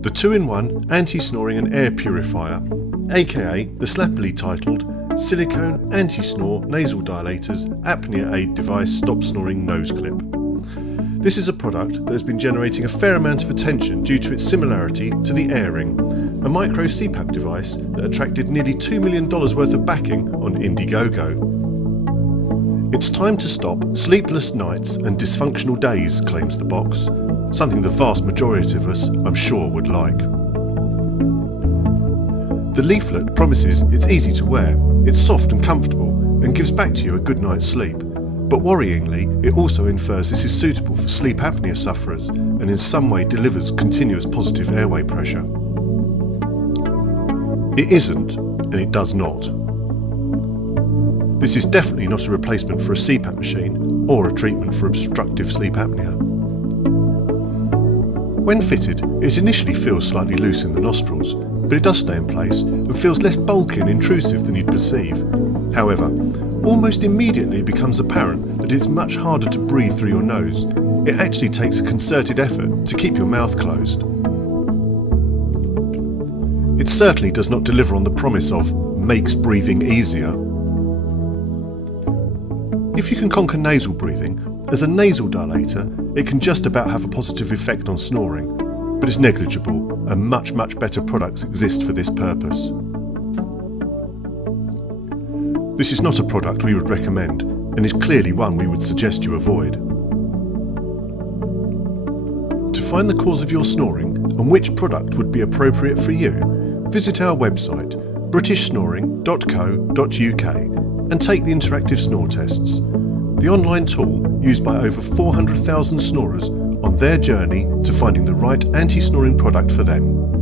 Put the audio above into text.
The 2-in-1 anti-snoring and air purifier, aka the slappily titled Silicone Anti-Snore Nasal Dilators Apnea Aid Device Stop Snoring Nose Clip. This is a product that has been generating a fair amount of attention due to its similarity to the AirRing, a micro CPAP device that attracted nearly $2 million worth of backing on Indiegogo. It's time to stop sleepless nights and dysfunctional days, claims the box, something the vast majority of us, I'm sure, would like. The leaflet promises it's easy to wear, it's soft and comfortable, and gives back to you a good night's sleep. But worryingly, it also infers this is suitable for sleep apnea sufferers and in some way delivers continuous positive airway pressure. It isn't, and it does not. This is definitely not a replacement for a CPAP machine or a treatment for obstructive sleep apnea. When fitted, it initially feels slightly loose in the nostrils, but it does stay in place and feels less bulky and intrusive than you'd perceive. However, almost immediately it becomes apparent that it's much harder to breathe through your nose. It actually takes a concerted effort to keep your mouth closed. It certainly does not deliver on the promise of makes breathing easier. If you can conquer nasal breathing, as a nasal dilator, it can just about have a positive effect on snoring, but it's negligible and much better products exist for this purpose. This is not a product we would recommend and is clearly one we would suggest you avoid. To find the cause of your snoring and which product would be appropriate for you, visit our website britishsnoring.co.uk and take the interactive snore tests, the online tool used by over 400,000 snorers on their journey to finding the right anti-snoring product for them.